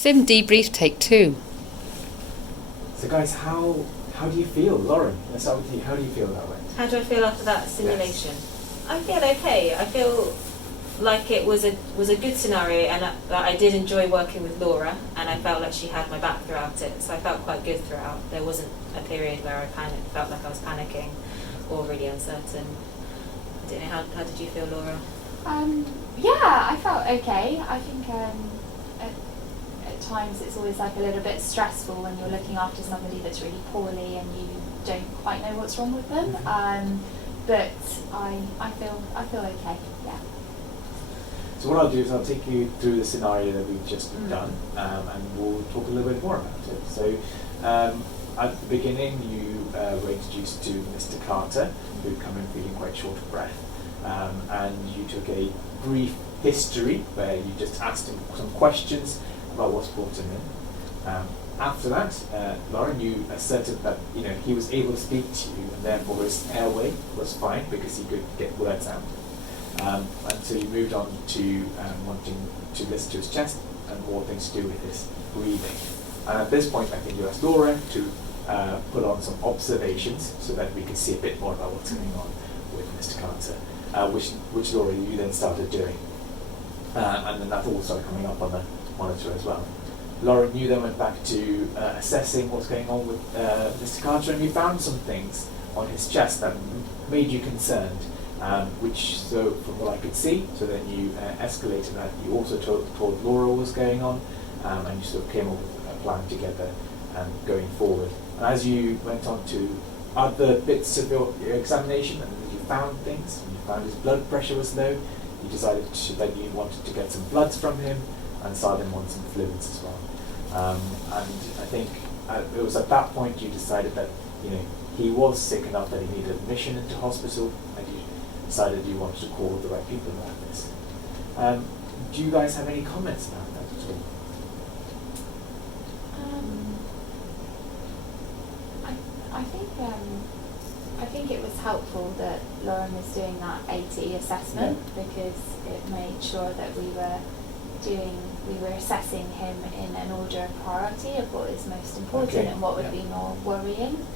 Sim debrief take 2. So guys, how do you feel? Lauren, let's start with you. How do you feel that way? How do I feel after that simulation? Yes. I feel okay. I feel like it was a good scenario, and that I did enjoy working with Laura, and I felt like she had my back throughout it, so I felt quite good throughout. There wasn't a period where I felt like I was panicking or really uncertain. I don't know, how did you feel, Laura? Yeah, I felt okay. I think at times it's always like a little bit stressful when you're looking after somebody that's really poorly and you don't quite know what's wrong with them. But I feel okay. Yeah. So what I'll do is I'll take you through the scenario that we've just done, and we'll talk a little bit more about it. So at the beginning, you were introduced to Mr. Carter, who'd come in feeling quite short of breath, and you took a brief history where you just asked him some questions about what's brought him in. After that, Lauren, you asserted that he was able to speak to you, and therefore his airway was fine because he could get words out. And so you moved on to wanting to listen to his chest and more things to do with his breathing. And at this point, I think you asked Laura to put on some observations so that we could see a bit more about what's going on with Mr. Carter, which Laura, you then started doing. And then that all started coming up on the monitor as well. Lauren, you then went back to assessing what's going on with Mr. Carter, and you found some things on his chest that made you concerned. So from what I could see, so then you escalated that. You also told Laura what was going on, and you sort of came up with a plan together going forward. And as you went on to other bits of your examination, and you found things, you found his blood pressure was low, you decided that you wanted to get some bloods from him and started him on some fluids as well. And I think it was at that point you decided that he was sick enough that he needed admission into hospital, and you decided you wanted to call the right people about this. Do you guys have any comments about that at all? I think it was helpful that Lauren was doing that AT assessment because it made sure that we were assessing him in an order of priority of what is most important and what would be more worrying.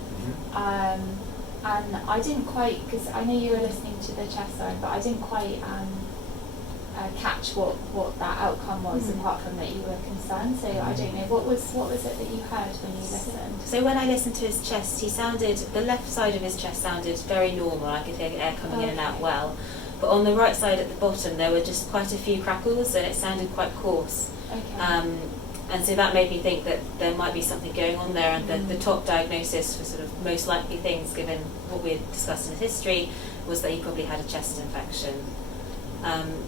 And I didn't quite, because I know you were listening to the chest zone, but I didn't quite catch what that outcome was, apart from that you were concerned. So I don't know, what was it that you heard when you listened? So when I listened to his chest, the left side of his chest sounded very normal. I could hear air coming in and out well. But on the right side at the bottom, there were just quite a few crackles, and it sounded quite coarse. And so that made me think that there might be something going on there, and the top diagnosis for sort of most likely things, given what we had discussed in his history, was that he probably had a chest infection.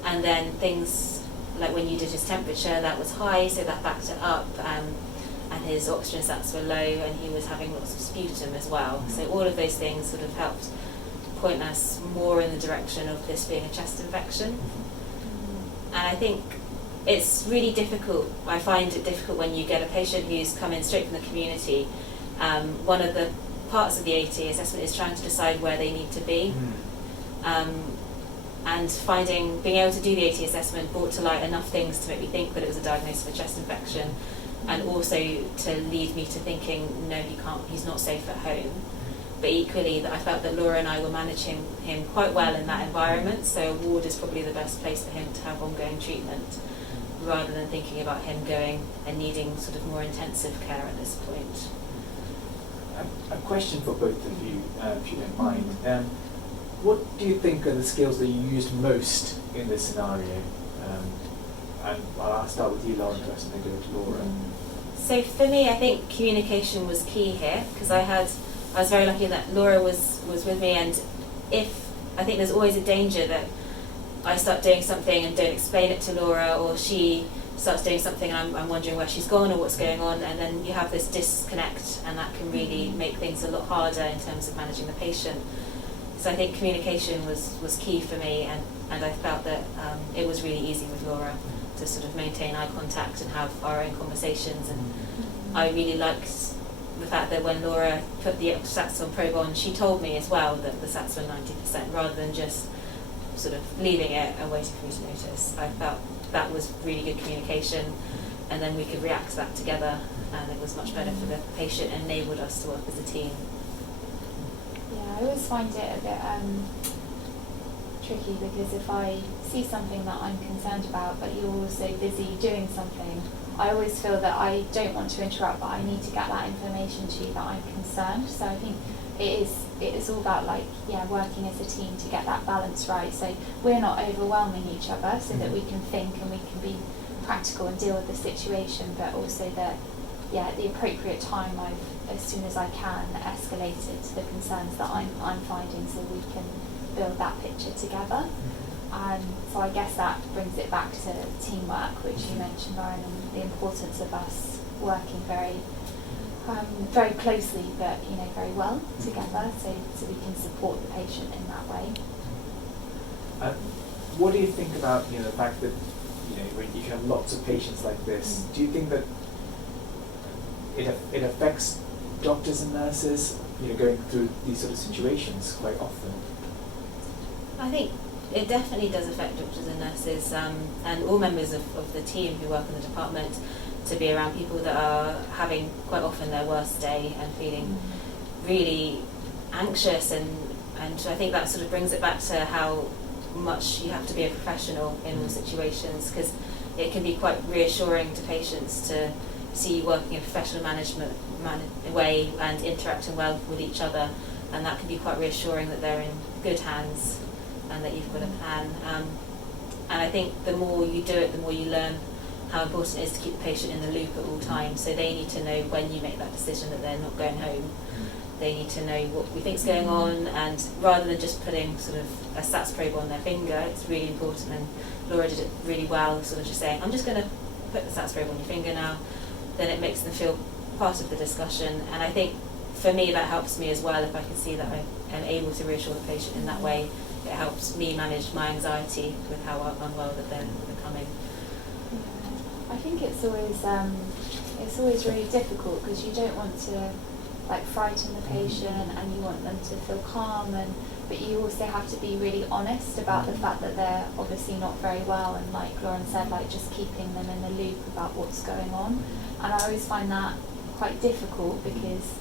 And then things like when you did his temperature, that was high, so that backed it up, and his oxygen sats were low, and he was having lots of sputum as well. So all of those things sort of helped point us more in the direction of this being a chest infection. And I think it's really difficult. I find it difficult when you get a patient who's come in straight from the community. One of the parts of the AT assessment is trying to decide where they need to be. And being able to do the AT assessment brought to light enough things to make me think that it was a diagnosis of a chest infection, and also to lead me to thinking, no, he's not safe at home. But equally, that I felt that Laura and I were managing him quite well in that environment, so a ward is probably the best place for him to have ongoing treatment, rather than thinking about him going and needing sort of more intensive care at this point. A question for both of you, if you don't mind. What do you think are the skills that you used most in this scenario? And I'll start with you, Lauren, first, and then go to Laura. So for me, I think communication was key here, because I was very lucky that Laura was with me, and I think there's always a danger that I start doing something and don't explain it to Laura, or she starts doing something and I'm wondering where she's gone or what's going on, and then you have this disconnect, and that can really make things a lot harder in terms of managing the patient. So I think communication was key for me, and I felt that it was really easy with Laura to sort of maintain eye contact and have our own conversations. And I really liked the fact that when Laura put the sats on Probon, she told me as well that the sats were 90%, rather than just sort of leaving it and waiting for me to notice. I felt that was really good communication. and then we could react to that together, and it was much better for the patient and enabled us to work as a team. Yeah, I always find it a bit tricky, because if I see something that I'm concerned about but you're also busy doing something, I always feel that I don't want to interrupt, but I need to get that information to you that I'm concerned. So I think it is all about working as a team to get that balance right, so we're not overwhelming each other, so that we can think and we can be practical and deal with the situation, but also that at the appropriate time I've, as soon as I can, escalated the concerns that I'm finding, so we can build that picture together. So I guess that brings it back to teamwork, which you mentioned, Lauren, and the importance of us working very closely, but very well together, so we can support the patient in that way. What do you think about the fact that when you have lots of patients like this, do you think that it affects doctors and nurses going through these sort of situations quite often? I think it definitely does affect doctors and nurses, and all members of the team who work in the department, to be around people that are having quite often their worst day and feeling really anxious, and I think that sort of brings it back to how much you have to be a professional in all situations, because it can be quite reassuring to patients to see you working in a professional management way and interacting well with each other, and that can be quite reassuring that they're in good hands and that you've got a plan. And I think the more you do it, the more you learn how important it is to keep the patient in the loop at all times. So they need to know when you make that decision that they're not going home. They need to know what we think's going on, and rather than just putting sort of a SATS probe on their finger, it's really important, and Laura did it really well, sort of just saying, I'm just going to put the SATS probe on your finger now. Then it makes them feel part of the discussion, and I think for me that helps me as well. If I can see that I am able to reassure the patient in that way, it helps me manage my anxiety with how unwell that they're becoming. I think it's always really difficult, because you don't want to frighten the patient, and you want them to feel calm, but you also have to be really honest about the fact that they're obviously not very well, and like Lauren said, just keeping them in the loop about what's going on. And I always find that quite difficult, because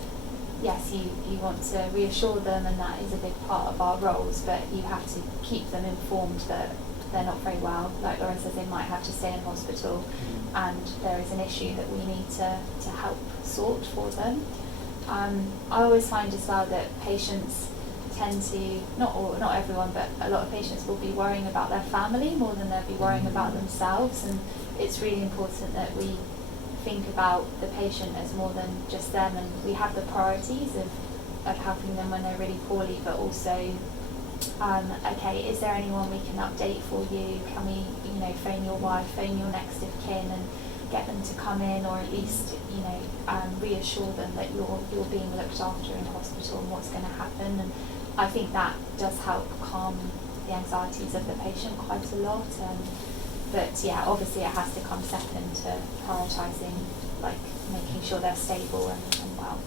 yes, you want to reassure them, and that is a big part of our roles, but you have to keep them informed that they're not very well. Like Lauren says, they might have to stay in hospital, and there is an issue that we need to help sort for them. I always find as well that patients tend to, not everyone, but a lot of patients will be worrying about their family more than they'll be worrying about themselves, and it's really important that we think about the patient as more than just them, and we have the priorities of helping them when they're really poorly, but also okay, is there anyone we can update for you? Can we phone your wife, phone your next of kin, and get them to come in, or at least reassure them that you're being looked after in hospital and what's going to happen. And I think that does help calm the anxieties of the patient quite a lot. But obviously it has to come second to prioritising, making sure they're stable and well.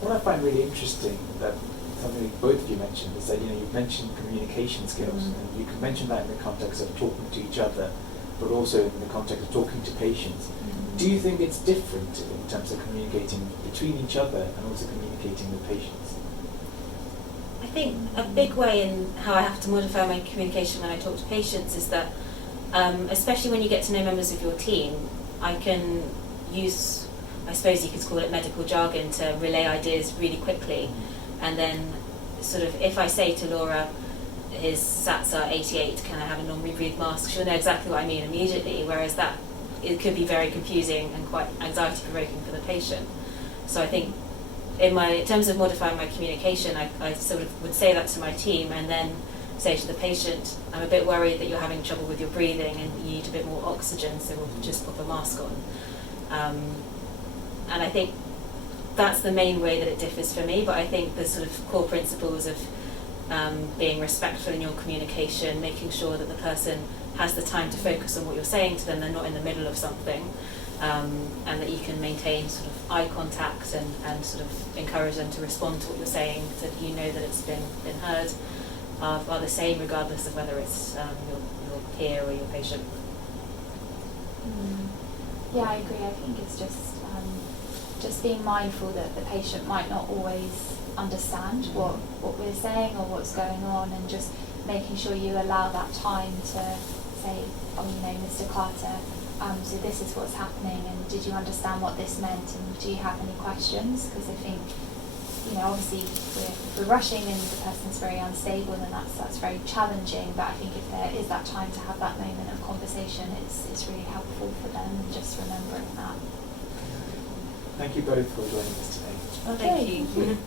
What I find really interesting, that something both of you mentioned, is that you mentioned communication skills, and you can mention that in the context of talking to each other, but also in the context of talking to patients. Do you think it's different in terms of communicating between each other and also communicating with patients? I think a big way in how I have to modify my communication when I talk to patients is that, especially when you get to know members of your team, I can use, I suppose you could call it medical jargon, to relay ideas really quickly. And then sort of, if I say to Laura, his SATs are 88, can I have a non-rebreathe mask? She'll know exactly what I mean immediately, whereas that, it could be very confusing and quite anxiety-provoking for the patient. So I think in terms of modifying my communication, I sort of would say that to my team, and then say to the patient, I'm a bit worried that you're having trouble with your breathing and you need a bit more oxygen, so we'll just pop a mask on. And I think that's the main way that it differs for me, but I think the sort of core principles of being respectful in your communication, making sure that the person has the time to focus on what you're saying to them, they're not in the middle of something, and that you can maintain sort of eye contact and sort of encourage them to respond to what you're saying, so that you know that it's been heard, are the same regardless of whether it's your peer or your patient. Yeah, I agree. I think it's just being mindful that the patient might not always understand what we're saying or what's going on, and just making sure you allow that time to say, oh, you know, Mr. Carter, so this is what's happening, and did you understand what this meant, and do you have any questions? Because I think, you know, obviously if we're rushing and the person's very unstable, then that's very challenging, but I think if there is that time to have that moment of conversation, it's really helpful for them, and just remembering that. Thank you both for joining us today. Well, thank you.